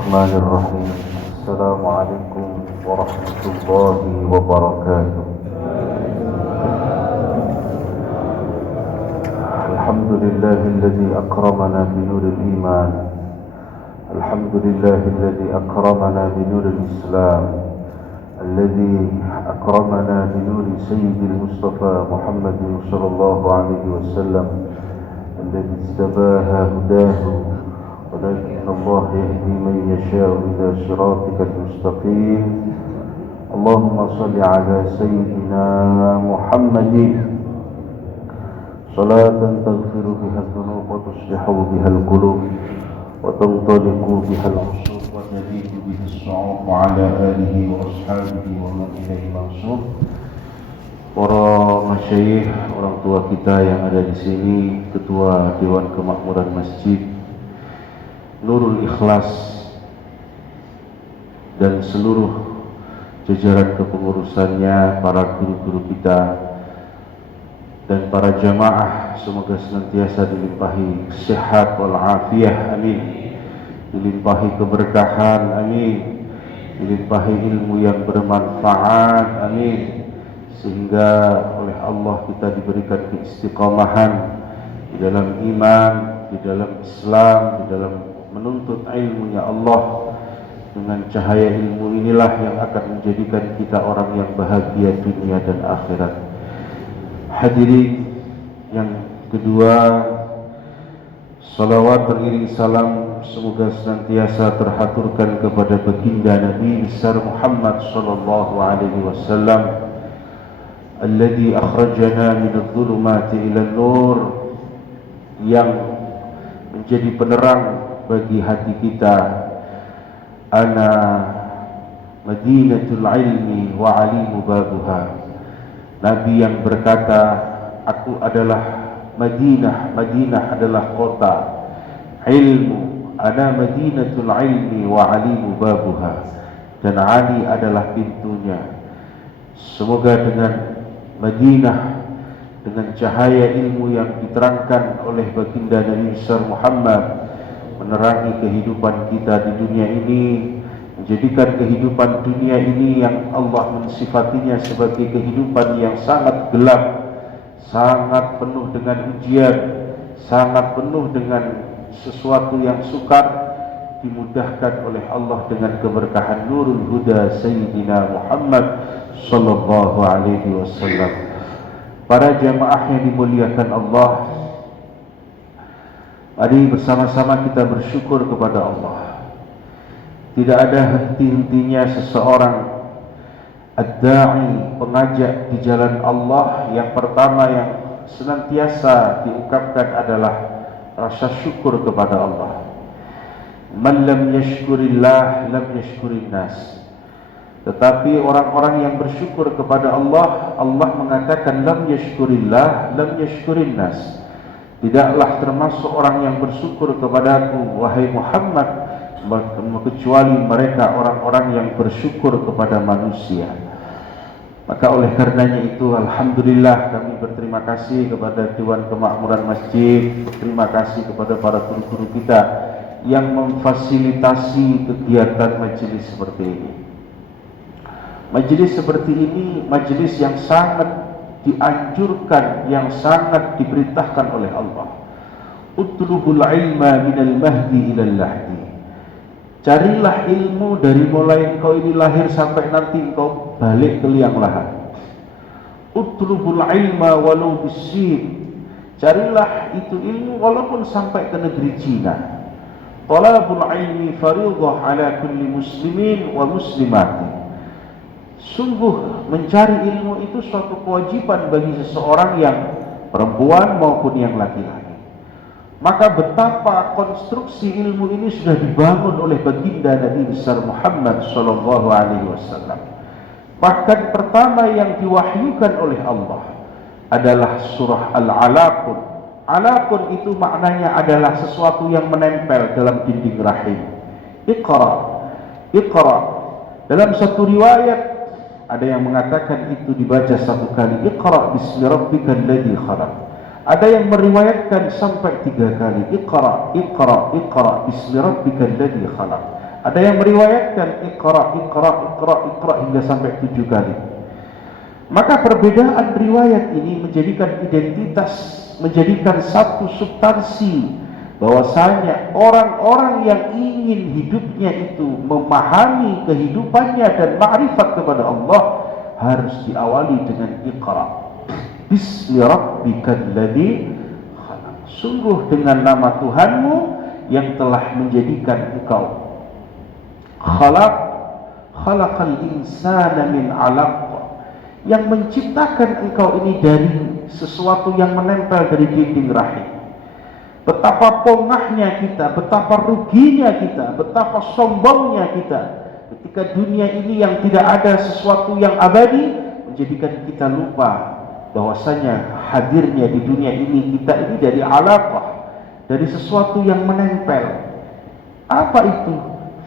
الرحمن الرحيم. السلام عليكم ورحمة الله وبركاته. الحمد لله الذي أكرمنا بنور الإيمان، الحمد لله الذي أكرمنا بنور الإسلام، الذي أكرمنا بنور سيد المصطفى محمد صلى الله عليه وسلم، الذي استباها هداه، ولكن الله يهدي من يشاء إلى صراطك المستقيم. اللهم صل على سيدنا محمد صلاة تغفر بها الذنوب وتصلح بها القلوب وتنطلق بها العصور وتزيد بها الصعوب، وعلى آله وأصحابه ومن إليه منصوب. Para masyayikh, orang tua kita yang ada di sini, Ketua Dewan Kemakmuran Masjid Nurul Ikhlas, dan seluruh jajaran kepengurusannya, para guru-guru kita, dan para jamaah, semoga senantiasa dilimpahi sehat wal afiyah, amin. Dilimpahi keberkahan, amin. Dilimpahi ilmu yang bermanfaat, amin. Sehingga oleh Allah kita diberikan keistiqomahan di dalam iman, di dalam Islam, di dalam menuntut ilmunya Allah. Dengan cahaya ilmu inilah yang akan menjadikan kita orang yang bahagia dunia dan akhirat. Hadirin yang kedua, salawat beriring salam semoga senantiasa terhaturkan kepada baginda Nabi besar Muhammad sallallahu alaihi wasallam, alladzi akhrajana minadh dhulumati ilan nur, yang menjadi penerang bagi hati kita. Ana madinatul ilmi wa alimu babuha. Nabi yang berkata, aku adalah Madinah, Madinah adalah kota ilmu. Ana madinatul ilmi wa alimu babuha, dan Ali adalah pintunya. Semoga dengan Madinah, dengan cahaya ilmu yang diterangkan oleh baginda Nabi besar Muhammad, menerangi kehidupan kita di dunia ini, menjadikan kehidupan dunia ini yang Allah mensifatinya sebagai kehidupan yang sangat gelap, sangat penuh dengan ujian, sangat penuh dengan sesuatu yang sukar, dimudahkan oleh Allah dengan keberkahan Nurul Huda Sayyidina Muhammad sallallahu alaihi wasallam. Para jamaah yang dimuliakan Allah, mari bersama-sama kita bersyukur kepada Allah. Tidak ada henti-hentinya seseorang ad-da'i, pengajak di jalan Allah. Yang pertama yang senantiasa diungkapkan adalah rasa syukur kepada Allah. Man lam yashkurillah lam yashkurin nas. Tetapi orang-orang yang bersyukur kepada Allah, Allah mengatakan lam yashkurillah lam yashkurin nas. Tidaklah termasuk orang yang bersyukur kepadaku wahai Muhammad, kecuali mereka orang-orang yang bersyukur kepada manusia. Maka oleh karenanya itu, alhamdulillah kami berterima kasih kepada Dewan Kemakmuran Masjid, terima kasih kepada para guru-guru kita yang memfasilitasi kegiatan majelis seperti ini. Majelis seperti ini majelis yang sangat dianjurkan, yang sangat diperintahkan oleh Allah. Utlubul ilma minal mahdi ilal lahdi. Carilah ilmu dari mulai engkau ini lahir sampai nanti engkau balik ke liang lahat. Utlubul ilma walau bisin. Carilah itu ilmu walaupun sampai ke negeri Cina. Talabul ilmi fariḍah ala kulli muslimin wa muslimatin. Sungguh mencari ilmu itu suatu kewajiban bagi seseorang yang perempuan maupun yang laki-laki. Maka betapa konstruksi ilmu ini sudah dibangun oleh baginda Nabi besar Muhammad sallallahu alaihi wasallam. Bahkan pertama yang diwahyukan oleh Allah adalah surah Al-Alaqun. Alaqun itu maknanya adalah sesuatu yang menempel dalam dinding rahim. Iqra, Iqra. Dalam satu riwayat ada yang mengatakan itu dibaca satu kali, Iqra bismi rabbikal ladzi khalaq. Ada yang meriwayatkan sampai 3 kali, Iqra, Iqra, Iqra bismi rabbikal ladzi khalaq. Ada yang meriwayatkan Iqra, Iqra, Iqra, Iqra hingga sampai 7 kali. Maka perbedaan riwayat ini menjadikan identitas, menjadikan satu substansi bahwasanya orang-orang yang ingin hidupnya itu memahami kehidupannya dan ma'rifat kepada Allah harus diawali dengan Iqra. Bismi rabbikal ladzi khalaq. Sungguh dengan nama Tuhanmu yang telah menjadikan engkau. Khalaq, khalaqal insana min 'alaq. Yang menciptakan engkau ini dari sesuatu yang menempel dari dinding rahim. Betapa pongahnya kita, betapa ruginya kita, betapa sombongnya kita ketika dunia ini yang tidak ada sesuatu yang abadi menjadikan kita lupa bahwasanya hadirnya di dunia ini kita ini dari alaqah, dari sesuatu yang menempel. Apa itu?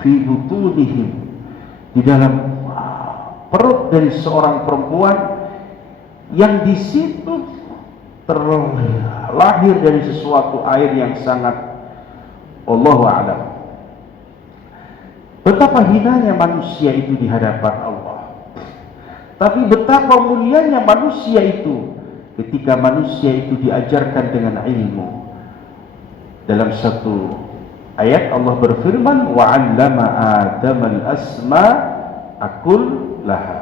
Fi butunihim, di dalam perut dari seorang perempuan yang di situ terlahir dari sesuatu air yang sangat Allahu a'lam. Betapa hinanya manusia itu di hadapan Allah. Tapi betapa mulianya manusia itu ketika manusia itu diajarkan dengan ilmu. Dalam satu ayat Allah berfirman, وَعَلَّمَ آدَمَ الْأَسْمَاءَ كُلَّهَا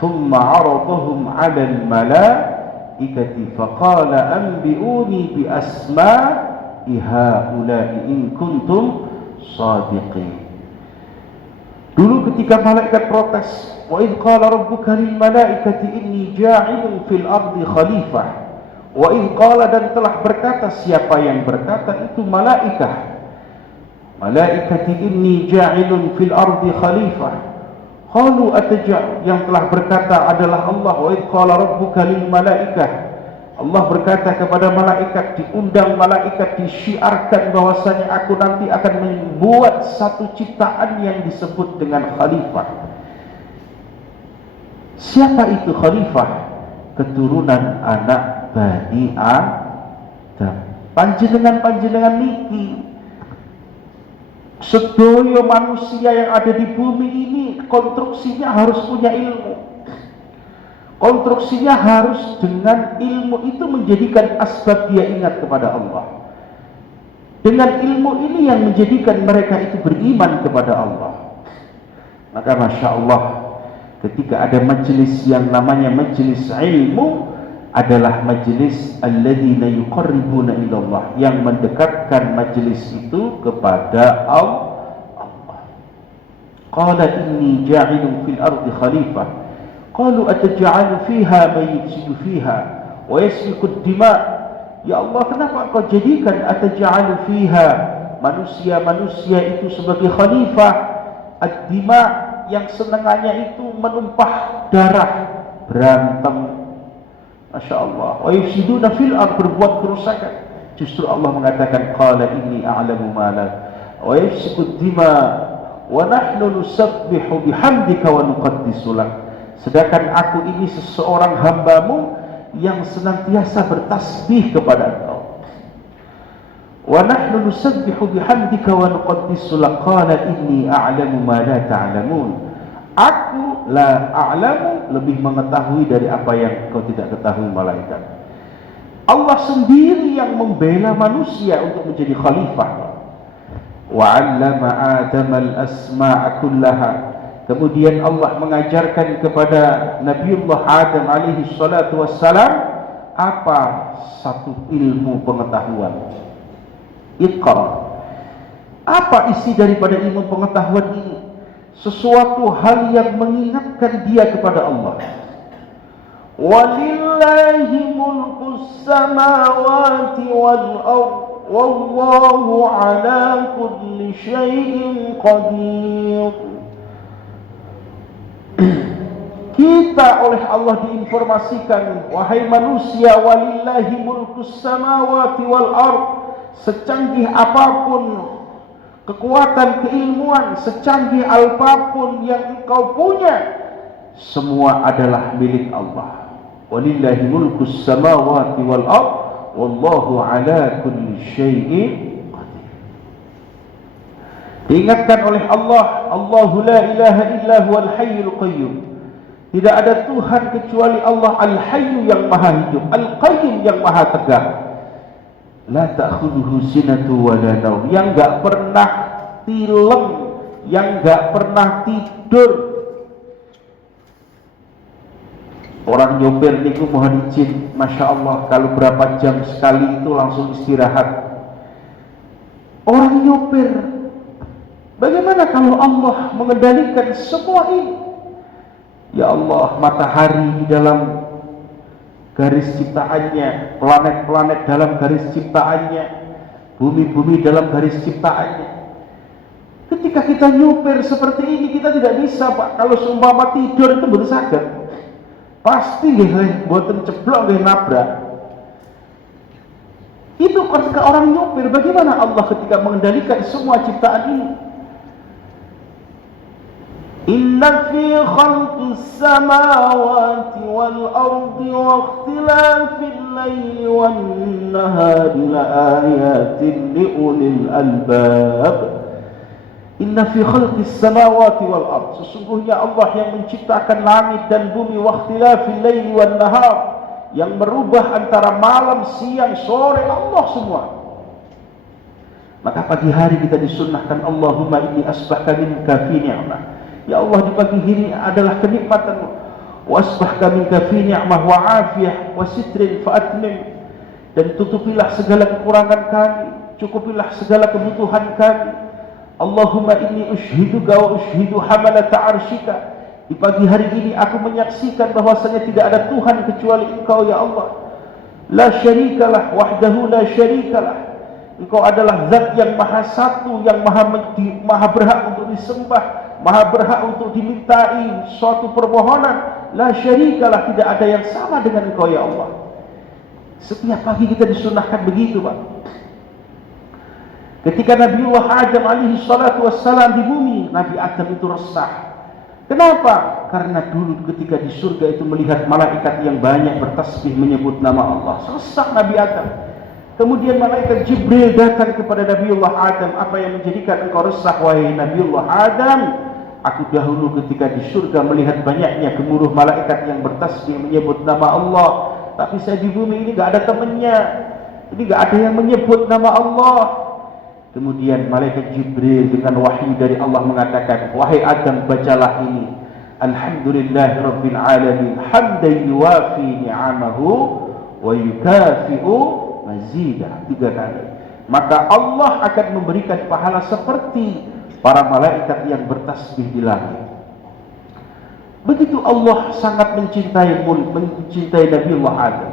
ثُمَّ عَرَضَهُمْ عَلَى الْمَلَائِكَةِ فَقَالَ أَنْبِئُونِي بِأَسْمَاءِ هَؤُلَاءِ إِنْ كُنْتُمْ صَادِقِينَ. Dulu ketika malaikat protes, وَإِذْ قَالَ رَبُّكَ لِلْمَلَائِكَةِ إِنِّي جَاعِلٌ فِي الْأَرْضِ خَلِيفَةً. وَإِذْ قَالَ, dan telah berkata, siapa yang berkata itu malaikat. Malaikati inni ja'ilun fil ardi khalifah. Qalu yang telah berkata adalah Allah. Wa idh qala rabbuka lil malaikah. Allah berkata kepada malaikat, diundang malaikat, disyiarkan bahwasanya aku nanti akan membuat satu ciptaan yang disebut dengan khalifah. Siapa itu khalifah? Keturunan anak Bani Adam. Panjenengan niki sedaya manusia yang ada di bumi ini konstruksinya harus punya ilmu. Konstruksinya harus dengan ilmu itu menjadikan asbab dia ingat kepada Allah. Dengan ilmu ini yang menjadikan mereka itu beriman kepada Allah. Maka Masya Allah, ketika ada majelis yang namanya majelis ilmu, adalah majelis alladzina yuqarribuna ilallah, yang mendekatkan majelis itu kepada Allah. Qala inni ja'ilun fil ardi khalifah. Qalu ataj'alu fiha man yufsidu fiha wa yasfiku ad-dima'. Ya Allah, kenapa engkau jadikan ataj'alu fiha, manusia-manusia itu sebagai khalifah, ad-dima', yang senangannya itu menumpah darah, berantem. Masya Allah. Wa yufsiduna fil ard, berbuat kerusakan. Justru Allah mengatakan, qala inni a'lamu ma la wa yafsiku ad-dima wa nahnu nusabbihu bihamdika wa nuqaddisu lak. Sedangkan aku ini seseorang hambamu yang senantiasa bertasbih kepada Engkau. Wa nahnu nusabbihu bihamdika wa nuqaddisu lak. Qala inni a'lamu ma la ta'lamun. Aku la a'lamu, lebih mengetahui dari apa yang kau tidak ketahui malaikat. Allah sendiri yang membela manusia untuk menjadi khalifah. Wa 'allama Adam al-asma'a kullaha. Kemudian Allah mengajarkan kepada Nabiullah Adam alaihi salatu wassalam apa satu ilmu pengetahuan. Iqra. Apa isi daripada ilmu pengetahuan ini? Sesuatu hal yang mengingatkan dia kepada Allah. Walillahi mulkus samawati wal ardh wallahu ala kulli syai'in qadir. Kita oleh Allah diinformasikan, wahai manusia, walillahi mulkus samawati wal ardh, secanggih apapun kekuatan keilmuan, secanggih apapun yang engkau punya, semua adalah milik Allah. Walillahi mulkus samawati wal ardh wallahu ala kulli syai'in qadir. Diingatkan oleh Allah, Allahu la ilaha illa huwal hayyul qayyum. Tidak ada Tuhan kecuali Allah Al-Hayyu yang maha hidup, Al-Qayyum yang maha tegak. La ta'khudhuhu sinatu wa la naum, yang enggak pernah tilem, yang enggak pernah tidur. Orang nyopir niku mohon izin, Masya Allah, kalau berapa jam sekali itu langsung istirahat. Orang nyopir, bagaimana kalau Allah mengendalikan semua ini? Ya Allah, matahari di dalam garis ciptaannya, planet-planet dalam garis ciptaannya, bumi-bumi dalam garis ciptaannya. Ketika kita nyupir seperti ini, kita tidak bisa, Pak. Kalau seumpama tidur itu bersagap, pasti nggih mboten ceblok nggih nabrak. Itu ketika orang nyupir, bagaimana Allah ketika mengendalikan semua ciptaan ini? Inna fi khalqis samawati wal ardi wa ikhtilafil layli wan nahari la ayatin li ulil albab. Inna fi khalqis samawati wal ardi, sesungguhnya Allah yang menciptakan langit dan bumi, wa ikhtilafil layli wan nahar, yang merubah antara malam, siang, sore, Allah semua. Maka pagi hari kita disunnahkan, Allahumma inni asbahka minka fi ni'mah. Ya Allah, di pagi ini adalah kenikmatan-Mu. Wa asbahka minka fi ni'mah wa afiyah wa sitrin fa atmim. Dan tutupilah segala kekurangan kami, cukupilah segala kebutuhan kami. Allahumma inni ushiduka wa ushidu hamalata arshika. Di pagi hari ini aku menyaksikan bahwasanya tidak ada Tuhan kecuali Engkau, ya Allah. La syarikalah, wahdahu la syarikalah. Engkau adalah zat yang maha satu, yang maha berhak untuk disembah, maha berhak untuk dimintai suatu permohonan. La syarikalah, tidak ada yang sama dengan Engkau, ya Allah. Setiap pagi kita disunahkan begitu, Pak. Ketika Nabiullah Adam alaihi salatu wassalam di bumi, Nabi Adam itu resah. Kenapa? Karena dulu ketika di surga itu melihat malaikat yang banyak bertasbih menyebut nama Allah. Resah Nabi Adam. Kemudian malaikat Jibril datang kepada Nabiullah Adam. Apa yang menjadikan engkau resah, wahai Nabiullah Adam? Aku dahulu ketika di surga melihat banyaknya gemuruh malaikat yang bertasbih menyebut nama Allah. Tapi saya di bumi ini gak ada temannya. Ini gak ada yang menyebut nama Allah. Kemudian malaikat Jibril dengan wahyu dari Allah mengatakan, wahai Adam, bacalah ini. Alhamdulillahi Rabbil Alamin, hamdan yuwafi ni'amahu wa yukafi'u mazidah. 3 kali. Maka Allah akan memberikan pahala seperti para malaikat yang bertasbih di langit. Begitu Allah sangat mencintai Nabiullah Adam.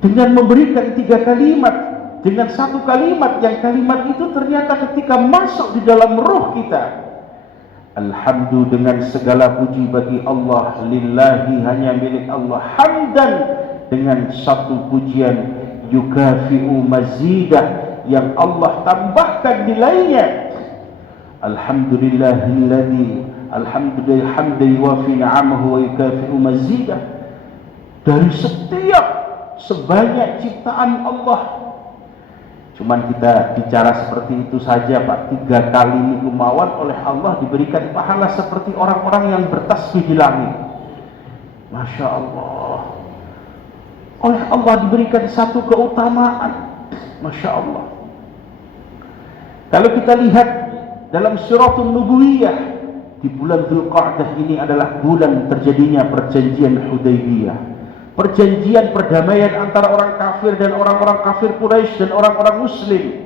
Dengan memberikan 3 kalimat, dengan 1 kalimat, yang kalimat itu ternyata ketika masuk di dalam ruh kita, alhamdulillah, dengan segala puji bagi Allah, lillahi, hanya milik Allah, hamdan, dengan 1 pujian, yukafi'u mazidah, yang Allah tambahkan nilainya. Alhamdulillahilladzi, alhamdulillah hamdan yuwafi ni'amahu wa yukafi'u mazidah. Dari setiap sebanyak ciptaan Allah, cuman kita bicara seperti itu saja, Pak. 3 kali minggu mawon oleh Allah diberikan pahala seperti orang-orang yang bertasbih di langit. Masya Allah. Oleh Allah diberikan 1 keutamaan. Masya Allah. Kalau kita lihat dalam Suratul Nubuwiyah, di bulan Dzulqa'dah ini adalah bulan terjadinya perjanjian Hudaybiyah. Perjanjian perdamaian antara orang kafir dan orang-orang kafir Quraisy dan orang-orang Muslim.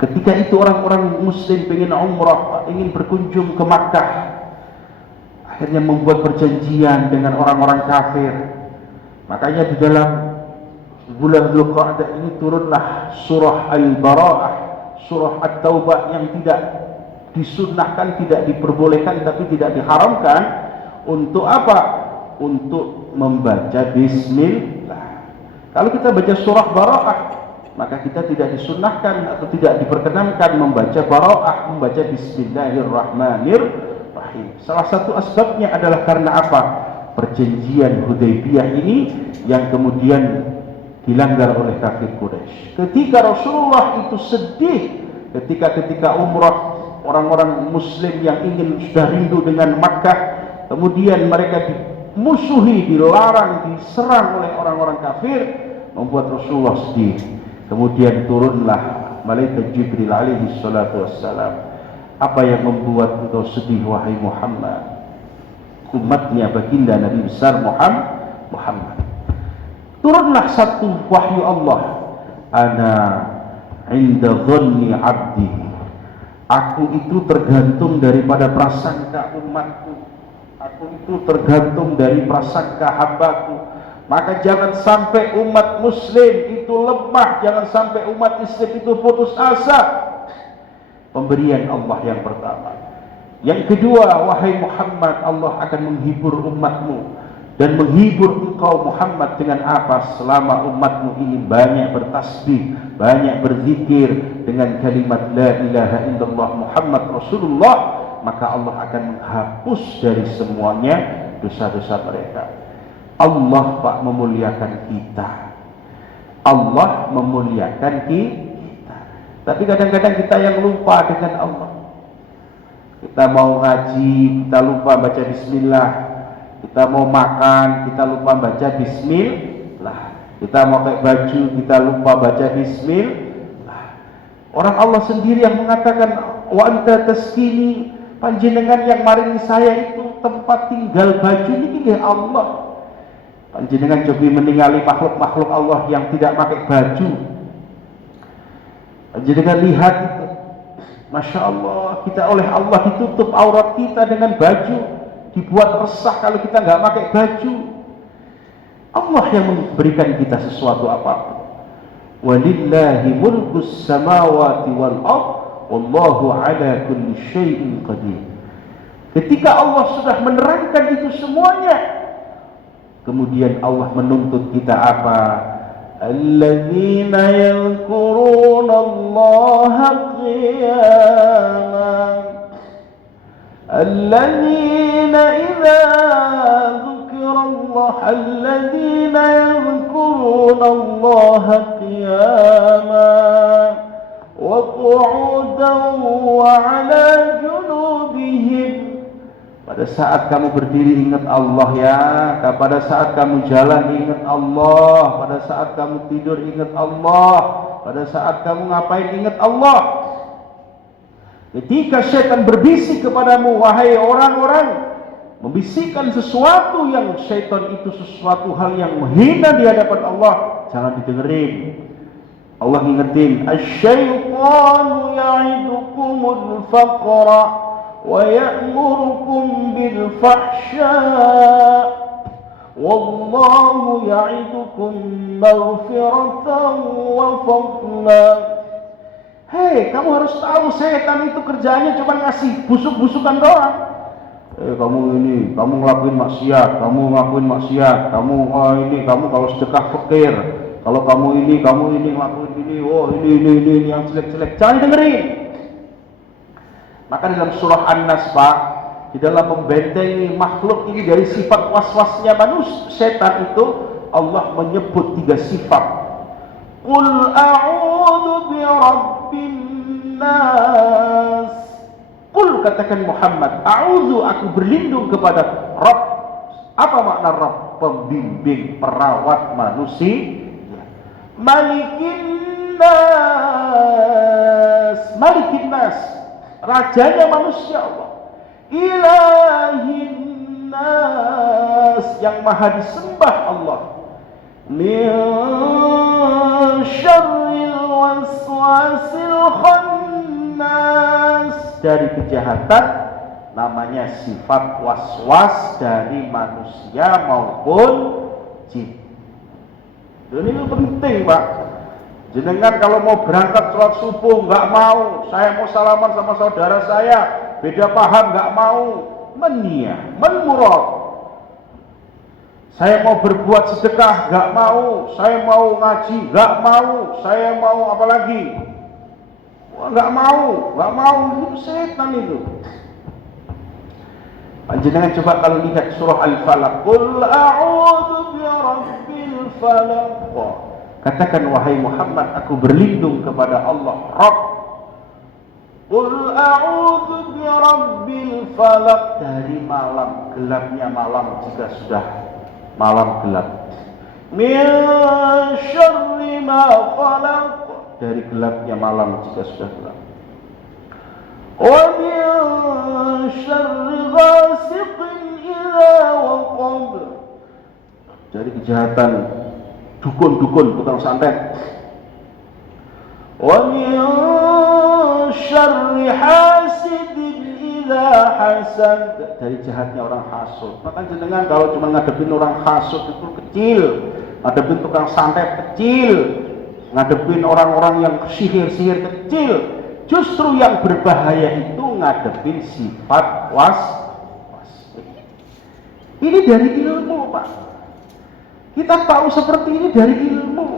Ketika itu orang-orang Muslim ingin umrah, ingin berkunjung ke Makkah, akhirnya membuat perjanjian dengan orang-orang kafir. Makanya di dalam bulan Dzulqa'dah ini turunlah surah Al-Bara'ah, surah At-Taubah, yang tidak disunnahkan, tidak diperbolehkan, tapi tidak diharamkan. Untuk apa? Untuk membaca bismillah. Kalau kita baca surah Bara'ah, maka kita tidak disunnahkan atau tidak diperkenankan membaca Bara'ah, membaca bismillahirrahmanirrahim. Salah satu asbabnya adalah karena apa? Perjanjian Hudaybiyah ini yang kemudian dilanggar oleh kafir Quraisy. Ketika Rasulullah itu sedih, ketika umrah, orang-orang muslim yang sudah rindu dengan Makkah, kemudian mereka dimusuhi, dilarang, diserang oleh orang-orang kafir, membuat Rasulullah sedih. Kemudian turunlah malaikat Jibril alaihi salatu wassalam. Apa yang membuat engkau sedih wahai Muhammad? Umatnya baginda Nabi besar Muhammad. Turunlah satu wahyu Allah. Ana inda dhanni abdi. Aku itu tergantung daripada prasangka umatku. Aku itu tergantung dari prasangka hambaku. Maka jangan sampai umat muslim itu lemah, jangan sampai umat Islam itu putus asa. Pemberian Allah yang pertama. Yang kedua, wahai Muhammad, Allah akan menghibur umatmu dan menghibur engkau Muhammad dengan apa? Selama umatmu ini banyak bertasbih, banyak berzikir dengan kalimat la ilaha illallah Muhammad Rasulullah, maka Allah akan menghapus dari semuanya dosa-dosa mereka. Allah Pak memuliakan kita. Allah memuliakan kita. Tapi kadang-kadang kita yang lupa dengan Allah. Kita mau ngaji, kita lupa baca bismillah. Kita mau makan, kita lupa baca bismillah. Kita mau pakai baju, kita lupa baca bismillah. Orang Allah sendiri yang mengatakan, wa anta taskini, panjenengan yang maringi saya itu tempat tinggal baju ini Allah. Panjenengan coba meninggali makhluk-makhluk Allah yang tidak pakai baju. Panjenengan lihat itu, Masya Allah, kita oleh Allah ditutup aurat kita dengan baju, dibuat resah kalau kita nggak pakai baju. Allah yang memberikan kita sesuatu apapun. Walillahi mulkus samawati wal ardh, wallahu ala kulli syai'in qadir. Ketika Allah sudah menerangkan itu semuanya, kemudian Allah menuntut kita apa? Alladzina yadhkuruna Allaha qiyaman, alladzina idza dzukira Allah, alladzina yadhkuruna Allaha qiyaman wa qu'udan wa 'ala junubihim. Pada saat kamu berdiri ingat Allah ya, pada saat kamu jalan ingat Allah, pada saat kamu tidur ingat Allah, pada saat kamu ngapain ingat Allah. Ketika syaitan berbisik kepadamu, wahai orang-orang, membisikkan sesuatu yang syaitan itu sesuatu hal yang menghina di hadapan Allah, jangan didengerin. Allah ngingetin, asy-syaitanu ya'idukumul faqra wa ya'murukum bil fahsya wallahu ya'idukum maghfiratan wa fadla. Hei, kamu harus tahu setan itu kerjanya cuma ngasih busuk-busukan doang. Kamu ini, kamu ngelakuin maksiat, kamu ini, kamu kalau sedekah fakir, kalau kamu ini ngelakuin ini, ini yang jelek-jelek, jangan dengerin. Maka dalam surah An-Nas Pak, di dalam membentengi makhluk ini dari sifat was-wasnya manusia, setan itu Allah menyebut 3 sifat. Qul a'udzu bi rabbin nas. Qul, katakan Muhammad, a'udzu, aku berlindung kepada Rabb. Apa makna Rabb? Pembimbing, perawat manusia. Malikin nas, rajanya manusia Allah. Ilahin nas, yang maha disembah Allah. Min syarril waswasil khannas, dari kejahatan, namanya sifat waswas dari manusia maupun jin. Dan ini penting Pak. Jenengan kalau mau berangkat sholat subuh nggak mau, saya mau salaman sama saudara saya, beda paham nggak mau, menmurad. Saya mau berbuat sedekah nggak mau, saya mau ngaji nggak mau, saya mau apa lagi? Wah, nggak mau, itu setan itu. Panjenengan coba kalau lihat surah Al-Falaq, Qul a'udzu bi rabbil falaq. Katakan wahai Muhammad, aku berlindung kepada Allah Rabb. Qul a'udzu birabbil falaq, dari malam, gelapnya malam jika sudah malam gelap. Min syarri ma khalaq, dari gelapnya malam jika sudah gelap. Wa min syarri ghasiqin idza waqab, dari kejahatan dukun-dukun, tukang santet. Wa min syarri hasidin idza hasad, dari jahatnya orang hasud. Maka jenengan kalau cuma ngadepin orang hasud itu kecil, ngadepin tukang santet kecil, ngadepin orang-orang yang sihir-sihir kecil. Justru yang berbahaya itu ngadepin sifat waswas. Ini dari ilmu, Pak. Kita tahu seperti ini dari ilmu.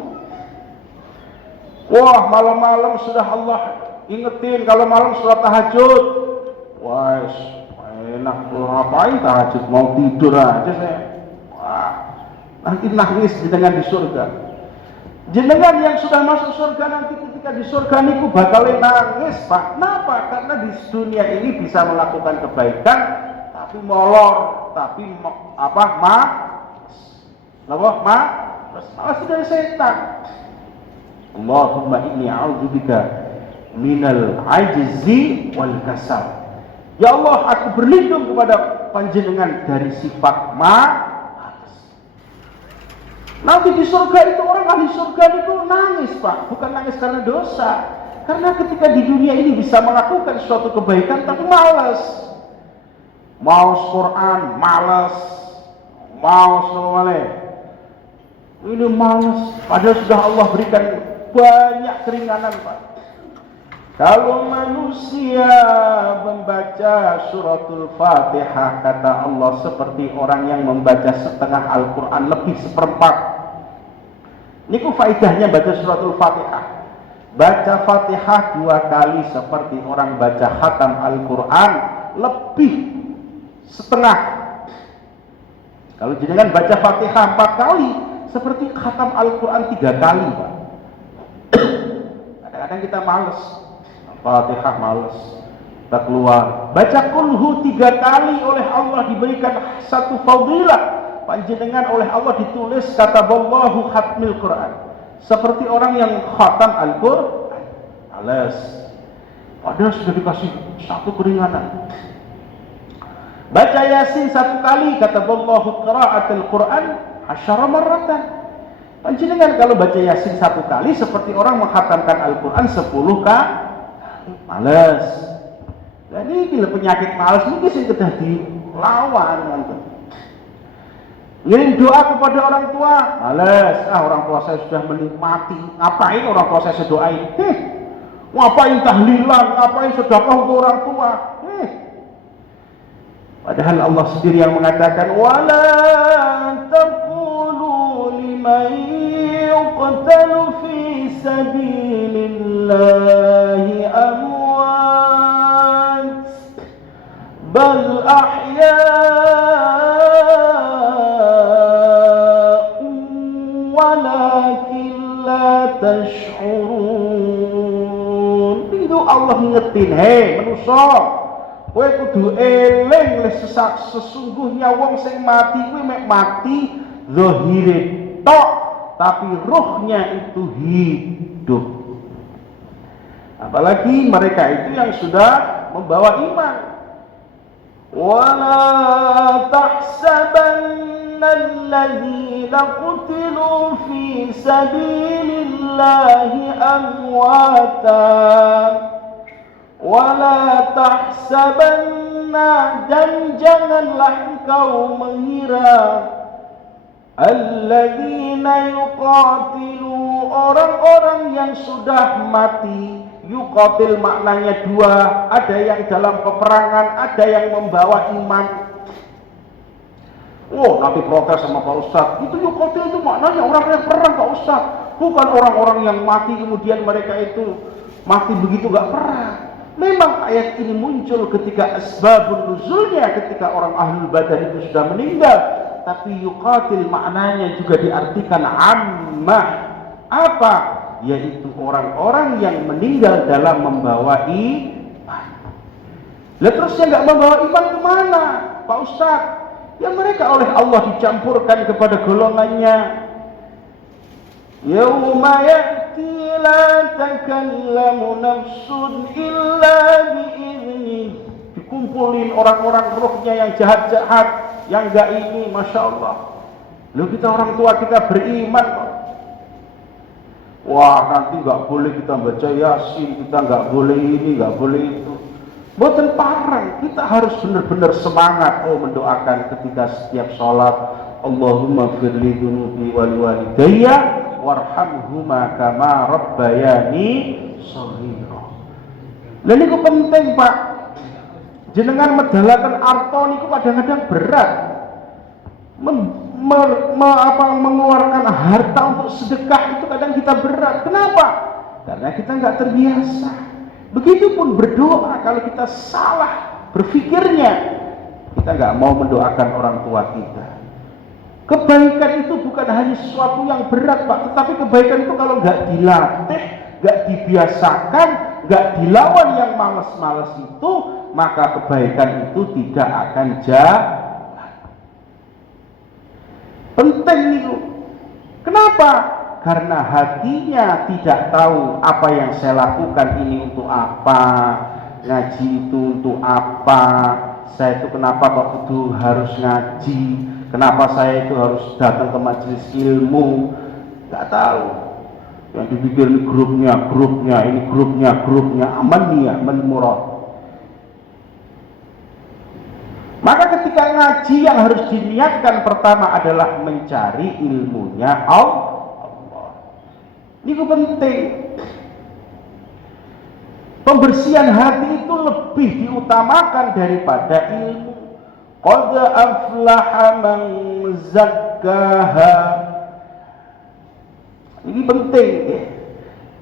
Wah, malam-malam sudah Allah ingetin kalau malam sholat tahajud. Wah, enak, ngapain tahajud, mau tidur aja saya. Wah, nanti nangis jenengan di surga. Jenengan yang sudah masuk surga nanti ketika di surga niku bakal nangis, Pak. Kenapa? Karena di dunia ini bisa melakukan kebaikan tapi molor, tapi masih dari setan. Allahumma inni a'udzubika minal ajzi wal kasal. Ya Allah, aku berlindung kepada panjenengan dari sifat Nanti di surga itu orang ahli surga itu nangis, Pak. Bukan nangis karena dosa. Karena ketika di dunia ini bisa melakukan suatu kebaikan tapi malas. Maus Quran, malas. Maus ini malas. Padahal sudah Allah berikan banyak keringanan, Pak. Kalau manusia membaca suratul Fatihah, kata Allah, seperti orang yang membaca setengah Al-Quran, lebih seperempat. Ini faedahnya baca suratul Fatihah. Baca Fatihah 2 kali seperti orang baca khatam Al-Quran, lebih setengah. Kalau jenengan baca Fatihah 4 kali, seperti khatam Al-Quran 3 kali, Pak. Kadang-kadang kita males, Fatihah males, kita keluar. Baca kulhu 3 kali oleh Allah diberikan satu fadilah. Panjenengan oleh Allah ditulis kataballahu khatmil Quran, seperti orang yang khatam Al-Quran. Males. Padahal sudah dikasih satu keringanan. Baca Yasin 1 kali, kataballahu qira'atul Quran 10 marratan. Panjenengan kalau baca Yasin 1 kali seperti orang menghatamkan Al-Quran 10 kali. Males. Jadi gila penyakit males mungkin sih kedah dilawan, teman-teman. Ngirim doa kepada orang tua, males. Orang tua saya sudah menikmati. Ngapain orang tua saya sedoain? Ngapain tahlilan? Ngapain sedekah untuk orang tua? Padahal Allah sendiri yang mengatakan, wala taqulu liman yuqtalu fi sabilillahi amwat bal walakin la tash'urun. Itu Allah ngetin, hei manusia, kowe kudu eling le sesungguhnya wong sing mati kuwi mek mati zahire tok, tapi ruhnya itu hidup. Apalagi mereka itu yang sudah membawa iman. Wala tahsabanna alladhina qutilu fi sabilillahi amwatan wala tahsabanna, dan janganlah engkau mengira alladzina yuqatilu, orang-orang yang sudah mati. Yuqatil maknanya 2, ada yang dalam peperangan, ada yang membawa iman. Oh, nanti protes sama Pak Ustadz, itu yuqatil itu maknanya orang yang perang, Pak Ustadz, bukan orang-orang yang mati kemudian mereka itu mati begitu gak perang. Memang ayat ini muncul ketika asbabun nuzulnya, ketika orang ahlul badar itu sudah meninggal. Tapi yuqatil maknanya juga diartikan ammah, Apa? Yaitu orang-orang yang meninggal dalam membawa iman. Lah terus yang nggak membawa iman kemana, Pak Ustadz? Ya mereka oleh Allah dicampurkan kepada golongannya. Yauma ya'ti la takallamu nafsun illa bi'izni. Dikumpulin orang-orang rohnya yang jahat-jahat, yang enggak ini, Masya Allah. Lalu kita orang tua kita beriman kok. Wah, nanti enggak boleh kita baca Yasin, kita enggak boleh ini, enggak boleh itu. Boten parang, kita harus benar-benar semangat mendoakan ketika setiap sholat. Allahumma firli dunubi wali walidayya warhamhuma kama rabbayani shaghira. Lha niku penting, Pak. Jenengan medalaken arto niku kadang-kadang berat. Mengeluarkan harta untuk sedekah itu kadang kita berat. Kenapa? Karena kita nggak terbiasa. Begitupun berdoa, kalau kita salah berpikirnya, kita nggak mau mendoakan orang tua kita. Kebaikan itu bukan hanya sesuatu yang berat, Pak, tetapi kebaikan itu kalau nggak dilatih, nggak dibiasakan, nggak dilawan yang malas-malas itu, maka kebaikan itu tidak akan jalan. Penting itu. Kenapa? Karena hatinya tidak tahu apa yang saya lakukan ini untuk apa, ngaji itu untuk apa, saya itu kenapa kok itu harus ngaji, kenapa saya itu harus datang ke majelis ilmu, nggak tahu. Yang dipikir ini grupnya, aman nih ya, murad. Maka ketika ngaji yang harus diniatkan pertama adalah mencari ilmunya Allah. Ini penting. Pembersihan hati itu lebih diutamakan daripada ilmu. Qad aflaha man zakkaha. Ini penting ya.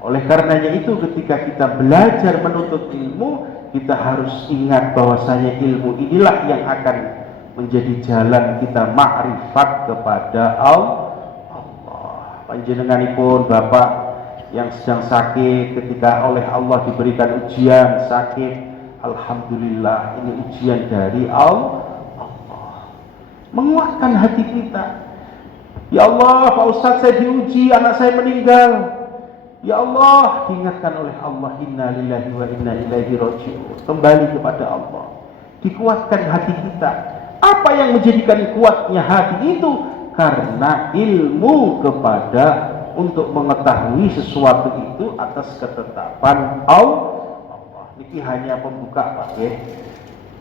Oleh karenanya itu ketika kita belajar menuntut ilmu, kita harus ingat bahwasanya ilmu inilah yang akan menjadi jalan kita makrifat kepada Allah. Panjenenganipun Bapak yang sedang sakit, ketika oleh Allah diberikan ujian sakit, alhamdulillah ini ujian dari Allah. Menguatkan hati kita. Ya Allah, Pak Ustadz saya diuji, anak saya meninggal. Ya Allah, diingatkan oleh Allah, inna lillahi wa inna ilaihi raji'un. Kembali kepada Allah. Dikuatkan hati kita. Apa yang menjadikan kuatnya hati itu? Karena ilmu kepada untuk mengetahui sesuatu itu atas ketetapan Allah. Ini hanya pembuka, Pak ya.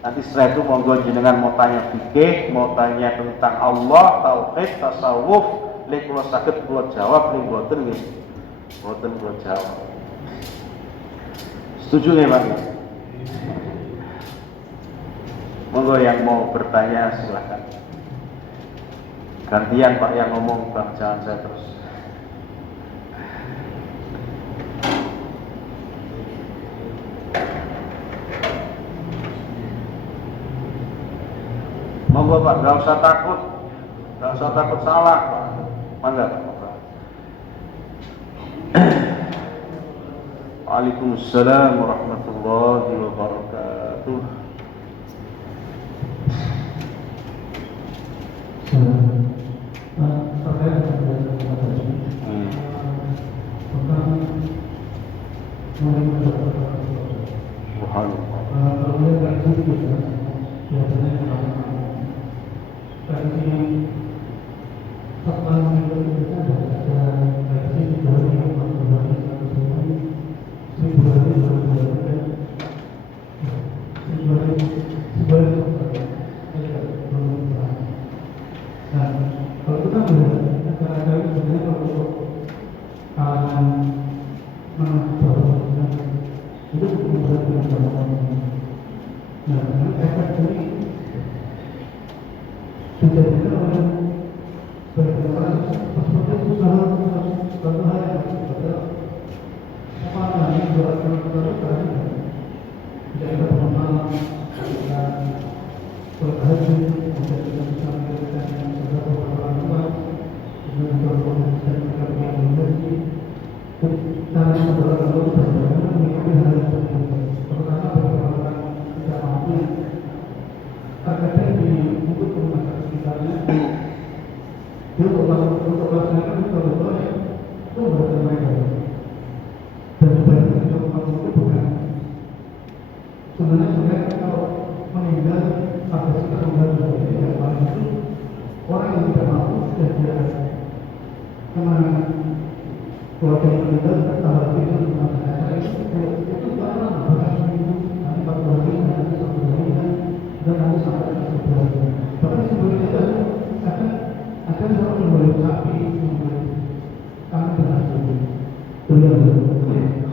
Nanti setelah itu monggo jenengan mau tanya fikih, mau tanya tentang Allah, tauhid, tasawuf, lek kula saged kula jawab, lek mboten nggih. Mboten kula jawab. Setuju nggih, Pak? Monggo yang mau bertanya silakan. Gantian Pak yang ngomong, Pak, jangan saya terus. Monggo Pak, nggak usah takut salah Pak. Mangga Pak. Waalaikumsalam warahmatullahi wabarakatuh.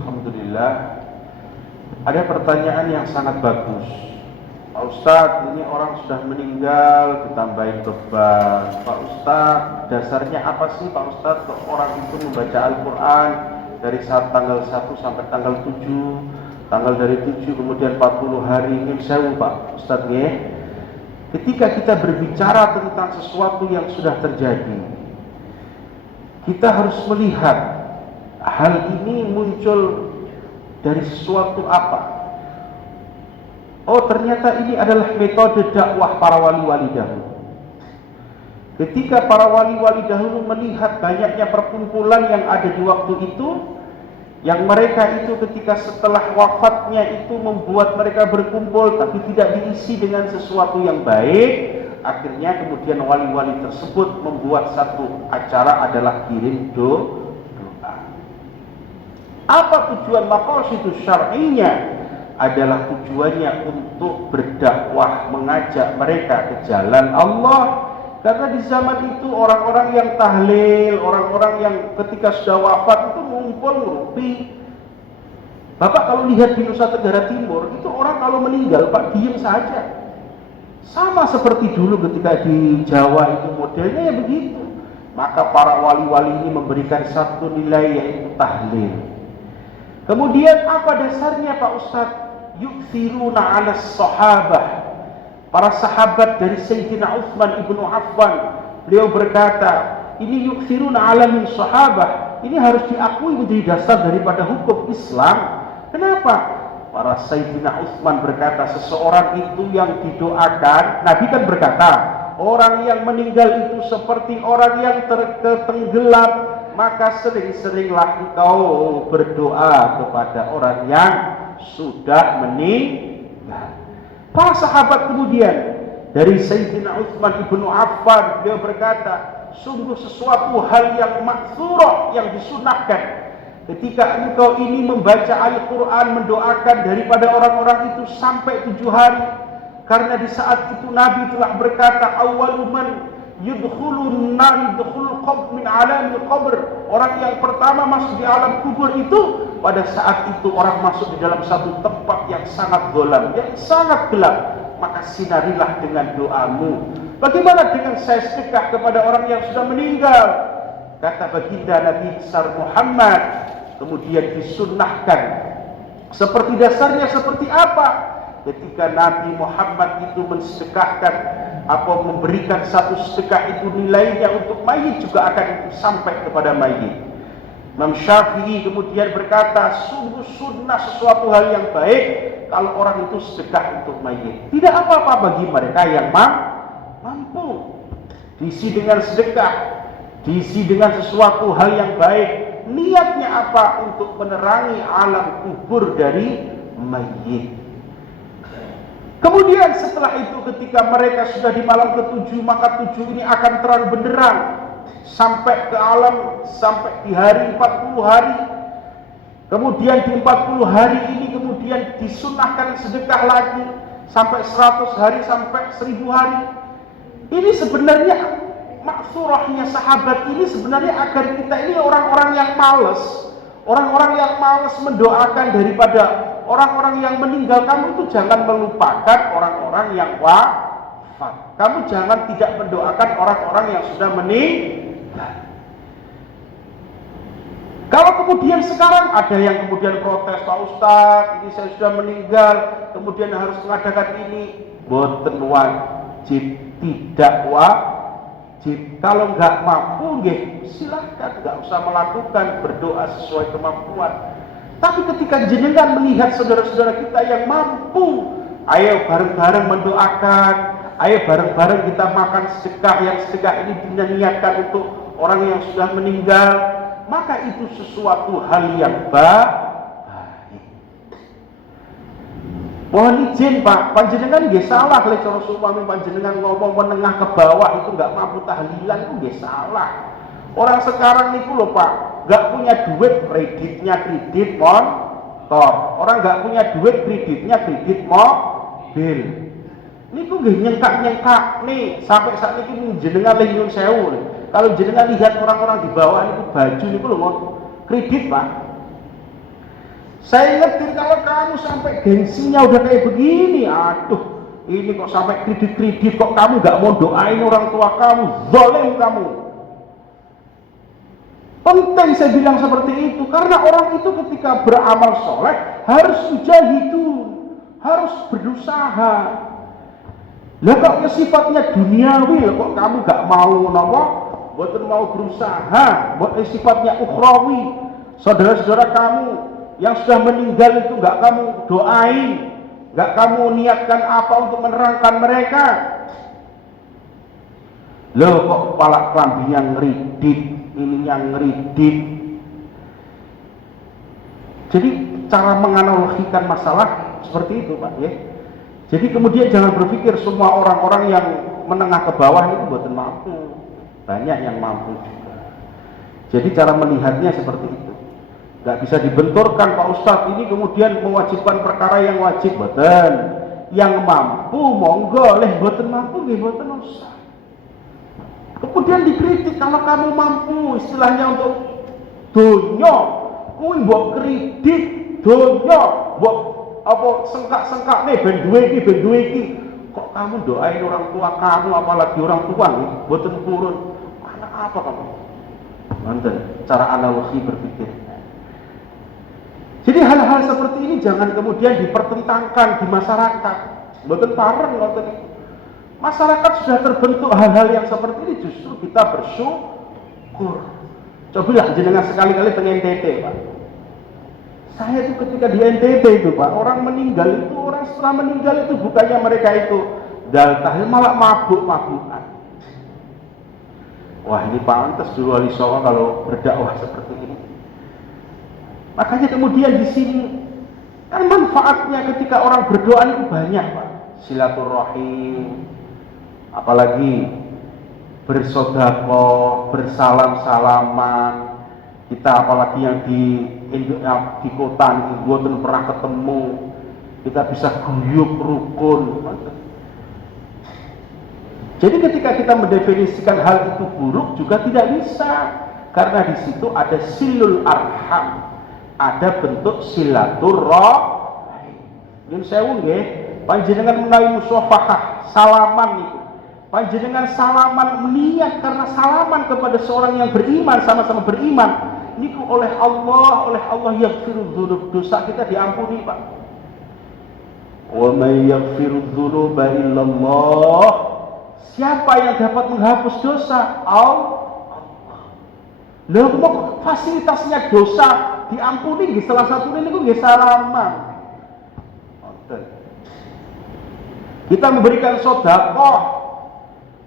Alhamdulillah. Ada pertanyaan yang sangat bagus. Pak Ustadz, ini orang sudah meninggal ditambahin beban. Pak Ustadz, dasarnya apa sih Pak Ustadz kalau orang itu membaca Al-Quran dari saat tanggal 1 sampai tanggal 7, tanggal dari 7 kemudian 40 hari, ini sewu Pak Ustadz ya. Ketika kita berbicara tentang sesuatu yang sudah terjadi, kita harus melihat hal ini muncul dari sesuatu apa. Oh, ternyata ini adalah metode dakwah para wali-wali dahulu. Ketika para wali-wali dahulu melihat banyaknya perkumpulan yang ada di waktu itu, yang mereka itu ketika setelah wafatnya itu membuat mereka berkumpul tapi tidak diisi dengan sesuatu yang baik, akhirnya kemudian wali-wali tersebut membuat satu acara adalah kirim doa. Apa tujuan maqasidus syar'inya? Adalah tujuannya untuk berdakwah, mengajak mereka ke jalan Allah. Karena di zaman itu orang-orang yang tahlil, orang-orang yang ketika sudah wafat itu ngumpul ngurupi. Bapak kalau lihat di Nusa Tenggara Timur, itu orang kalau meninggal Pak diem saja. Sama seperti dulu ketika di Jawa itu modelnya ya begitu. Maka para wali-wali ini memberikan satu nilai yaitu tahlil. Kemudian apa dasarnya Pak Ustadz? Yukthiruna ala sahabah. Para sahabat dari Sayyidina Utsman ibnu Affan, beliau berkata, ini yukthiruna ala min sahabah. Ini harus diakui menjadi dasar daripada hukum Islam. Kenapa? Para Sayyidina Utsman berkata, seseorang itu yang didoakan, Nabi kan berkata, orang yang meninggal itu seperti orang yang tertenggelam, maka sering-seringlah engkau berdoa kepada orang yang sudah meninggal. Para sahabat kemudian dari Sayyidina Utsman ibnu Affan, beliau berkata, sungguh sesuatu hal yang maksurah, yang disunahkan ketika engkau ini membaca Al-Quran, mendoakan daripada orang-orang itu sampai 7 hari. Karena di saat itu Nabi telah berkata, awaluman yudkhulun qabr min alamil qabr. Orang yang pertama masuk di alam kubur itu, pada saat itu orang masuk di dalam satu tempat yang sangat gelap, yang sangat gelap. Maka sinarilah dengan doamu. Bagaimana dengan saya sedekah kepada orang yang sudah meninggal? Kata baginda Nabi besar Muhammad, kemudian disunnahkan. Seperti dasarnya seperti apa? Ketika Nabi Muhammad itu mensedekahkan atau memberikan satu sedekah itu, nilainya untuk mayit juga akan sampai kepada mayit. Imam Syafi'i kemudian berkata, sungguh sunnah sesuatu hal yang baik kalau orang itu sedekah untuk mayit. Tidak apa-apa bagi mereka yang mampu. Diisi dengan sedekah, diisi dengan sesuatu hal yang baik. Niatnya apa? Untuk menerangi alam kubur dari mayit. Kemudian setelah itu ketika mereka sudah di malam ke-7, maka 7 ini akan terang benderang sampai ke alam, sampai di hari 40 hari. Kemudian di 40 hari ini kemudian disunahkan sedekah lagi sampai 100 hari, sampai 1000 hari. Ini sebenarnya maksurahnya sahabat ini sebenarnya agar kita ini orang-orang yang malas, orang-orang yang malas mendoakan daripada orang-orang yang meninggal. Kamu itu jangan melupakan orang-orang yang wafat. Kamu jangan tidak mendoakan orang-orang yang sudah meninggal. Kalau kemudian sekarang ada yang kemudian protes, Pak Ustadz, ini saya sudah meninggal, kemudian harus mengadakan ini. Boten wajib, tidak wajib. Kalau nggak mampu, silahkan, nggak usah melakukan, berdoa sesuai kemampuan. Tapi ketika jenengan melihat saudara-saudara kita yang mampu, ayo bareng-bareng mendoakan, ayo bareng-bareng kita makan sedekah, yang sedekah ini diniatkan untuk orang yang sudah meninggal, maka itu sesuatu hal yang baik. Mohon izin Pak, panjenengan nggih salah lek cara supami panjenengan ngomong menengah ke bawah itu nggak mampu tahlilan, itu nggih salah. Orang sekarang niku lho Pak, nggak punya duit, kreditnya kredit motor. Orang nggak punya duit, kreditnya kredit mobil. Niku nggih nyengkak-nyengkak nih, sampai saat ini jenengan le nyun sewu. Kalau jenengan lihat orang-orang di bawah niku baju niku lho kredit Pak. Saya ingetin kalau kamu sampai gengsinya udah kayak begini, aduh, ini kok sampai kredit-kredit, kok kamu nggak mau doain orang tua kamu, zalim kamu. Penting saya bilang seperti itu, karena orang itu ketika beramal soleh harus mujahidun, harus berusaha. Lah kok sifatnya duniawi, kok kamu nggak mau nopo, bukan mau berusaha, buat sifatnya ukhrawi. Saudara-saudara kamu yang sudah meninggal itu nggak kamu doain, nggak kamu niatkan apa untuk menerangkan mereka. Loh kok kepala kelambinya ngeridit, ininya ngeridit. Jadi cara menganalogikan masalah seperti itu Pak ya. Jadi kemudian jangan berpikir semua orang-orang yang menengah ke bawah itu buatan mampu, banyak yang mampu juga. Jadi cara melihatnya seperti itu. Gak bisa dibenturkan Pak Ustadz, ini kemudian mewajibkan perkara yang wajib, boten. Yang mampu monggo, leh boten mampu nggih boten usah. Kemudian dikritik kalau kamu mampu, istilahnya untuk donya, kuwi mbok kredit donya, mbok apa sengkak-sengkak nih ben duwe iki. Kok kamu doain orang tua kamu, apalagi orang tua nih, boten purun. Anak apa kamu? Manten, cara analogi berpikir. Jadi hal-hal seperti ini jangan kemudian dipertentangkan di masyarakat. Mboten pareng ngoten niku. Masyarakat sudah terbentuk hal-hal yang seperti ini, justru kita bersyukur. Cobalah jenengan sekali-kali teng NTT, Pak. Saya itu ketika di NTT itu, Pak, orang meninggal itu, orang setelah meninggal itu bukannya mereka itu dal tahlil, malah mabuk-mabukan. Wah, ini pantas dulu Wali Songo kalau berdakwah seperti ini. Makanya kemudian di sini kan manfaatnya ketika orang berdoa itu banyak Pak, silaturahim, apalagi bersedekah, bersalam-salaman. Kita apalagi yang di kota ini belum pernah ketemu, kita bisa guyub rukun. Jadi ketika kita mendefinisikan hal itu buruk juga tidak bisa, karena di situ ada silul arham. Ada bentuk silaturahim. Yen sewu nggih, panjenengan menawi musafahah, salaman itu. Panjenengan salaman niat karena salaman kepada seorang yang beriman, sama-sama beriman. Niku oleh Allah yaghfirudz dzunub, dosa kita diampuni, Pak. Wa may yaghfirudz dzunuba illallah. Siapa yang dapat menghapus dosa? Allah. Loh, fasilitasnya dosa diampuni nggih, salah satu ini nggih salaman. Kita memberikan sedekah,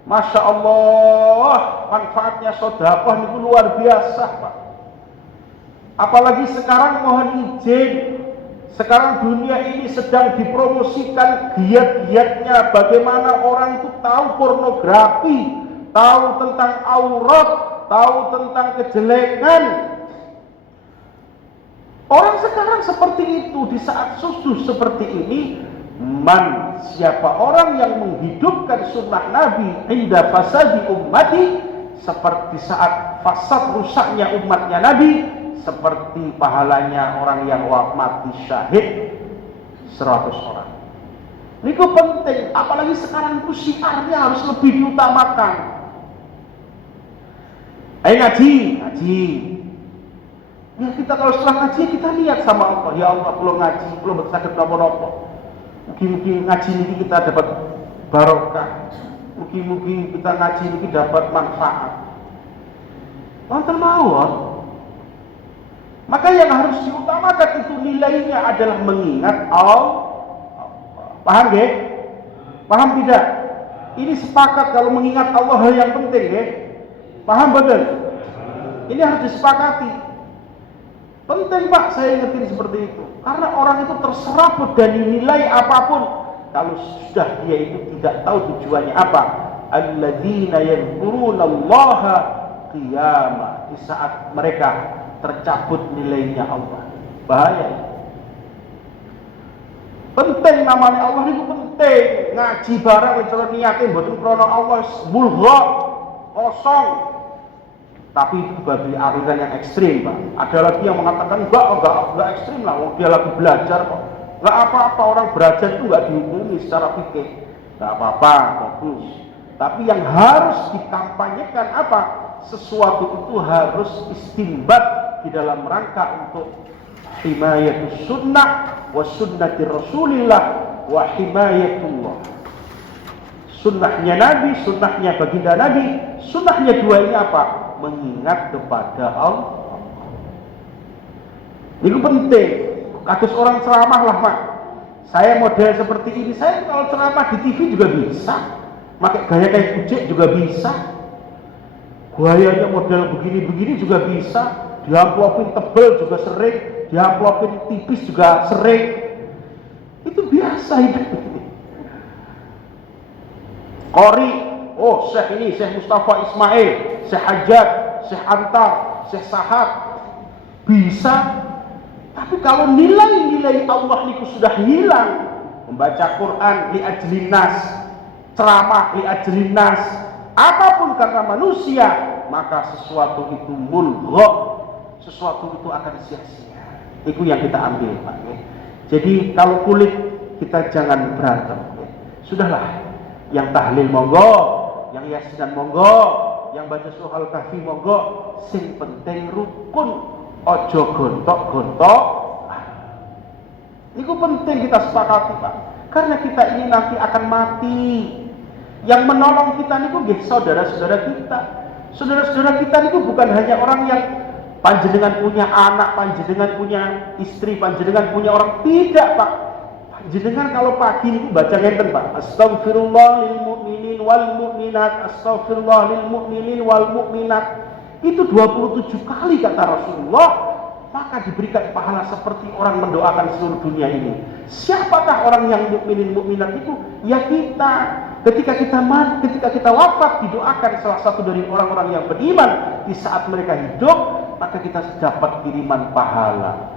Masya Allah, manfaatnya sedekah itu luar biasa Pak. Apalagi sekarang mohon izin, sekarang dunia ini sedang dipromosikan giat-giatnya bagaimana orang itu tahu pornografi, tahu tentang aurat, tahu tentang kejelekan. Orang sekarang seperti itu, di saat susu seperti ini, siapa orang yang menghidupkan sunnah Nabi inda fasadi ummati, seperti saat fasad rusaknya umatnya Nabi, seperti pahalanya orang yang mati syahid 100 orang. Ini penting, apalagi sekarang itu syiarnya harus lebih diutamakan. Ayo ngaji. Ya kita kalau setelah ngaji kita lihat sama Allah, ya Allah kalau ngaji, kalau bersakit apa-apa. Mungkin ngaji ini kita dapat barokah. Mungkin kita ngaji ini dapat manfaat. Wonten mawon. Maka yang harus diutamakan itu nilainya adalah mengingat Allah. Paham gak? Paham tidak? Ini sepakat kalau mengingat Allah hal yang penting ya. Paham betul? Ini harus disepakati. Penting Pak saya ingetin seperti itu. Karena orang itu terserabut dari nilai apapun kalau sudah dia itu tidak tahu tujuannya apa. Alladzina yadhkurunallaha qiyama. Di saat mereka tercabut nilainya Allah. Bahaya. Penting namanya Allah itu penting. Ngaji barang cara niatin mboten krana Allah mulgha kosong. Tapi itu bagi aliran yang ekstrim, Pak. Ada lagi yang mengatakan enggak ekstrim lah, dia lagi belajar kok. Enggak apa-apa, orang belajar itu enggak dihukumi secara fikih. Enggak apa-apa, bagus. Tapi yang harus dikampanyekan apa? Sesuatu itu harus istinbat di dalam rangka untuk himayatus sunnah wa sunnati Rasulillah wa himayatullah. Sunnahnya Nabi, sunnahnya baginda Nabi, sunnahnya dua ini apa? Mengingat kepada Allah. Itu penting. Kados orang ceramah lah Pak. Saya model seperti ini, saya kalau ceramah di TV juga bisa. Pakai gaya kayak kucing juga bisa. Gayanya model begini-begini juga bisa. Diamplopin tebel juga sering, diamplopin tipis juga sering. Itu biasa hidup ini. Qori, oh Syekh ini, Syekh Mustafa Ismail, Syekh Hajat, Syekh Antar, Syekh Sahad, bisa. Tapi kalau nilai-nilai Allah itu sudah hilang, membaca Quran li ajlin nas, ceramah li ajlin nas, apapun karena manusia, maka sesuatu itu mulgha, sesuatu itu akan sia-sia. Itu yang kita ambil Pak. Jadi kalau kulit kita jangan berantem. Sudahlah, yang tahlil monggo, yang yasinan monggo, yang baca surah Al-Kahfi monggo, sing penting rukun, ojo gontok-gontok. Itu penting kita sepakati Pak. Karena kita ini nanti akan mati. Yang menolong kita niku nggih saudara-saudara kita. Saudara-saudara kita niku bukan hanya orang yang panjenengan punya anak, panjenengan punya istri, panjenengan punya orang, tidak Pak. Jenengan kalau pagi itu baca ngenten Pak, Astaghfirullah lil mu'minin wal mu'minat, Astaghfirullah lil mu'minin wal mu'minat. Itu 27 kali kata Rasulullah, maka diberikan pahala seperti orang mendoakan seluruh dunia ini. Siapakah orang yang mukminin mukminat itu? Ya kita. Ketika kita wafat didoakan salah satu dari orang-orang yang beriman di saat mereka hidup, maka kita dapat kiriman pahala.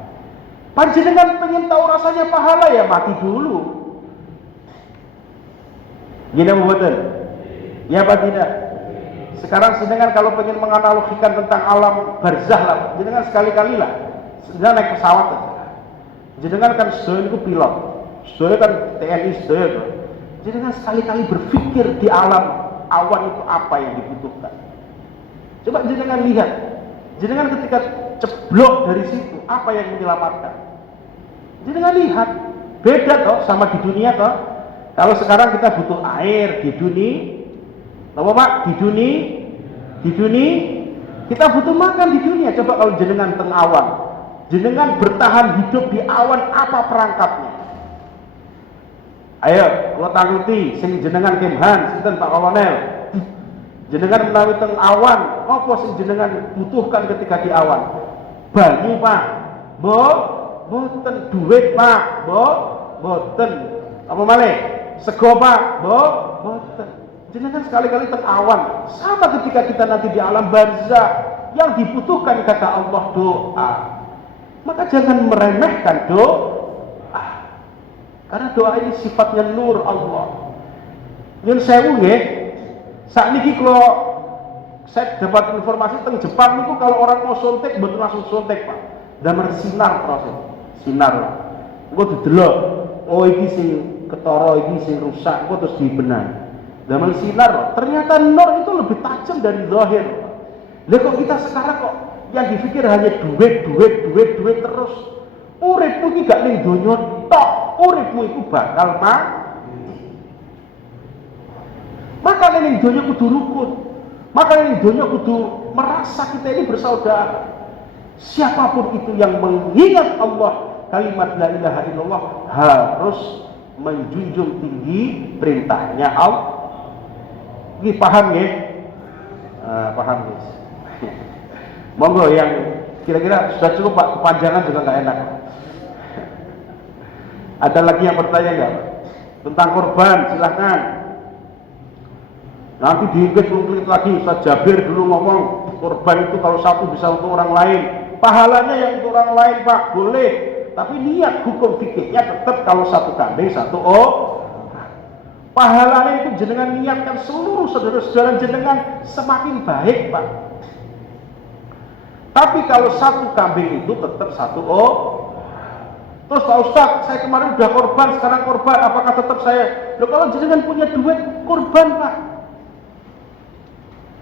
Panjenengan pengen tahu rasanya pahala ya mati dulu. Gini betul? Ya Pak tidak? Sekarang jenengan kalau pengen menganalogikan tentang alam barzah lah, jenengan sekali-kali lah. Jenengan naik pesawat aja. Jenengan kan sedoyo itu pilot, sedoyo kan TNI sedoyo. Jenengan sekali-kali berpikir di alam awan itu apa yang dibutuhkan. Coba jenengan lihat. Jenengan ketika ceblok dari situ, apa yang menyelamatkan? Jenengan lihat, beda toh sama di dunia toh. Kalau sekarang kita butuh air di dunia, apa Pak? Di dunia kita butuh makan di dunia. Coba kalau jenengan teng awan, jenengan bertahan hidup di awan, apa perangkatnya? Ayo, kalau tangguti, sing jenengan kemhan, sinten Pak Kolonel. Jenengan menawi teng awan, apa sing jenengan butuhkan ketika di awan? Banyu Pak, boten duit Pak, boten. Apa malih? Sego Pak, boten. Jenengan sekali-kali teng awan. Sama ketika kita nanti di alam barzah, yang dibutuhkan kata Allah doa. Maka jangan meremehkan doa. Karena doa ini sifatnya nur Allah. Nyun sewu nggih. Sakniki kalau saya dapat informasi teng Jepang niku kalau orang mau suntik betul langsung suntik Pak. Damar sinar proses. Sinar. Engko didelok, oh iki sing ketara, iki sing rusak, engko terus dibenahi. Damar sinar. Ternyata nur itu lebih tajam dari zahir. Lah kok kita sekarang kok yang dipikir hanya duit terus. Uripmu iki gak ning donya tok. Uripmu itu bakal mati. Maka ning donya kudu rukun. Maka ning donya kudu merasa kita ini bersaudara. Siapapun itu yang mengingat Allah, kalimat la ilaha illallah, harus menjunjung tinggi perintahnya Allah. Ini paham ya? Paham guys. Monggo yang kira-kira sudah cukup Pak, kepanjangan juga nggak enak. Ada lagi yang bertanya nggak tentang korban? Silahkan. Nanti diungkit lagi. Ustaz Jabir dulu ngomong korban itu kalau satu bisa untuk orang lain, pahalanya yang untuk orang lain Pak, boleh. Tapi niat hukum fikihnya tetap kalau satu kambing satu pahalanya itu jenengan niatkan seluruh saudara-saudara jenengan semakin baik Pak. Tapi kalau satu kambing itu tetap satu Terus Pak Ustaz, saya kemarin udah korban, sekarang korban, apakah tetap saya? Loh, kalau jenengan punya duit, korban Pak.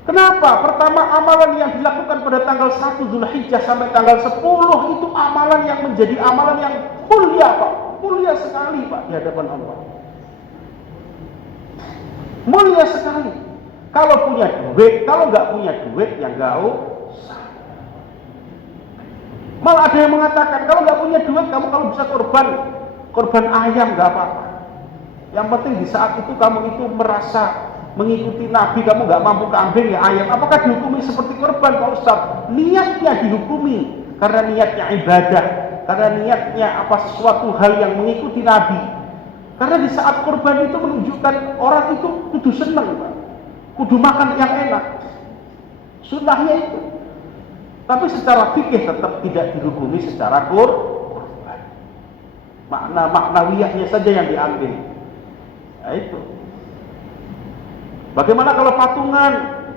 Kenapa? Pertama, amalan yang dilakukan pada tanggal 1 Zulhijjah sampai tanggal 10 itu amalan yang menjadi amalan yang mulia Pak. Mulia sekali Pak di hadapan Allah. Mulia sekali. Kalau punya duit, kalau nggak punya duit, ya nggak usah. Malah ada yang mengatakan, kalau nggak punya duit, kamu kalau bisa korban ayam nggak apa-apa. Yang penting di saat itu kamu itu merasa mengikuti Nabi, kamu nggak mampu kambing ya ayam. Apakah dihukumi seperti korban Pak Ustaz? Niatnya dihukumi karena niatnya ibadah, karena niatnya apa sesuatu hal yang mengikuti Nabi. Karena di saat korban itu menunjukkan orang itu kudu seneng Pak, kudu makan yang enak. Sunnahnya itu. Tapi secara fikih tetap tidak dihukumi secara korban. Maknawiyahnya saja yang diambil. Nah itu. Bagaimana kalau patungan?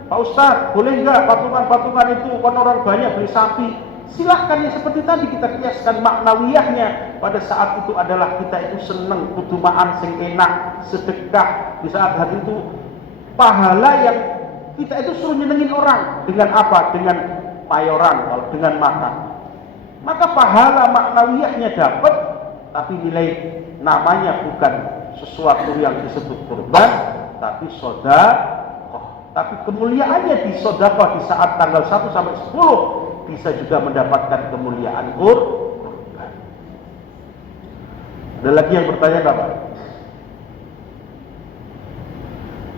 Pak Ustaz, boleh nggak patungan itu kan orang banyak beli sapi? Silahkan ya, seperti tadi kita kiaskan maknawiyahnya. Pada saat itu adalah kita itu seneng, kudumaan sing enak, sedekah. Di saat hari itu pahala yang kita itu suruh nyenengin orang. Dengan apa? Dengan mayoran, kalau dengan makan. Maka pahala maknawiyahnya dapat, tapi nilai namanya bukan sesuatu yang disebut kurban, tapi sodakoh. Tapi kemuliaannya di sodakoh di saat tanggal 1 sampai 10 bisa juga mendapatkan kemuliaan kurban. Ada lagi yang bertanya nggak Pak?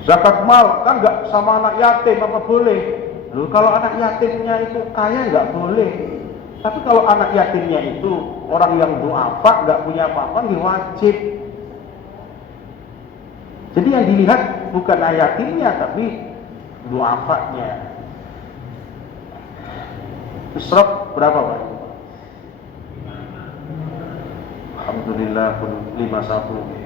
Zakat mal kan nggak sama anak yatim, apa boleh? Loh, kalau anak yatimnya itu kaya nggak boleh. Tapi kalau anak yatimnya itu orang yang duafa, nggak punya apa-apa, nggak wajib. Jadi yang dilihat bukan anak yatimnya, tapi duafanya. Israf berapa Pak? Alhamdulillah pun 51.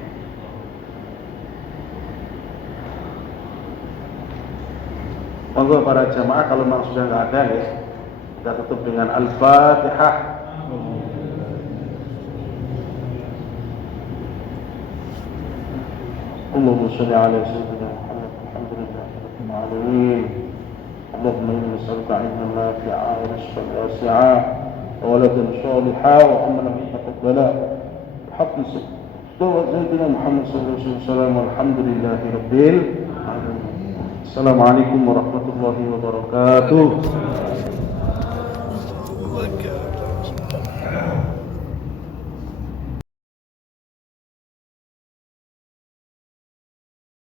Monggo para jamaah, kalau memang sudah nggak ada ya, kita tutup dengan Al-Fatihah. Allahumma shalli ala sayyidina Muhammad. Alhamdulillahirabbil alamin. Allahumma inni nas'aluka 'ilman nafi'an wa rizqan wasi'an wa waladan shalihan wa 'amalan mutaqabbalan. Bihaqqi sayyidina Muhammad sallallahu alaihi wasallam. Alhamdulillahirabbil alamin. Assalamualaikum warahmatullahi wabarakatuh.